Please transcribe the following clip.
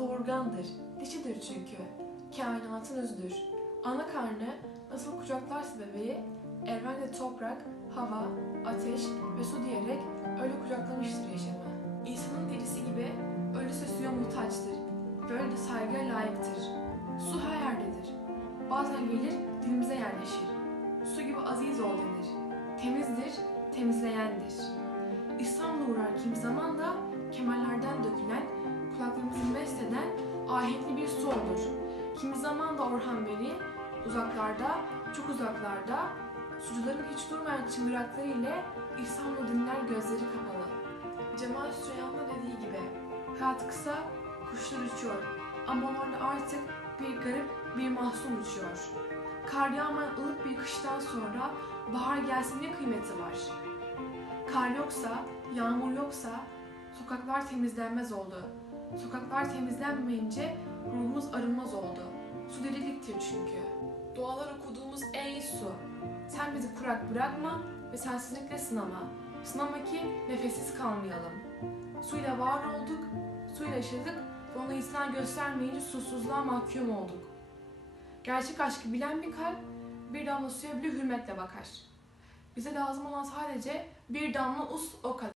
omurgandır, dişidir çünkü. Kainatın özüdür. Ana karnı nasıl kucaklarsa bebeği, evrende toprak, hava, ateş ve su diyerek öyle kucaklamıştır yaşamı. İnsanın derisi gibi ölüse suya muhtaçtır. Böyle de saygıya layıktır. Su her yerdedir. Bazen gelir dilimize yerleşir. Su gibi aziz ol denir. Temizdir, temizleyendir. İslam'la uğrar kim zaman da ahenkli bir su. Kimi zaman da Orhan Veli uzaklarda, çok uzaklarda, sucuların hiç durmayan çıngırakları ile İslam'la dinler gözleri kapalı. Cemal Süreyya'nın dediği gibi, hayat kısa, kuşlar uçuyor ama onlarda artık bir garip bir mahzun uçuyor. Kar yağmayan ılık bir kıştan sonra bahar gelsin ne kıymeti var? Kar yoksa, yağmur yoksa sokaklar temizlenmez oldu. Sokaklar temizlenmeyince ruhumuz arınmaz oldu. Su diriliktir çünkü. Dualar okuduğumuz ey su, sen bizi kurak bırakma ve sensizlikle sınama. Sınama ki nefessiz kalmayalım. Suyla var olduk, suyla yaşadık ve ona insan göstermeyince susuzluğa mahkum olduk. Gerçek aşkı bilen bir kalp bir damla suya bile hürmetle bakar. Bize lazım olan sadece bir damla us o kadar.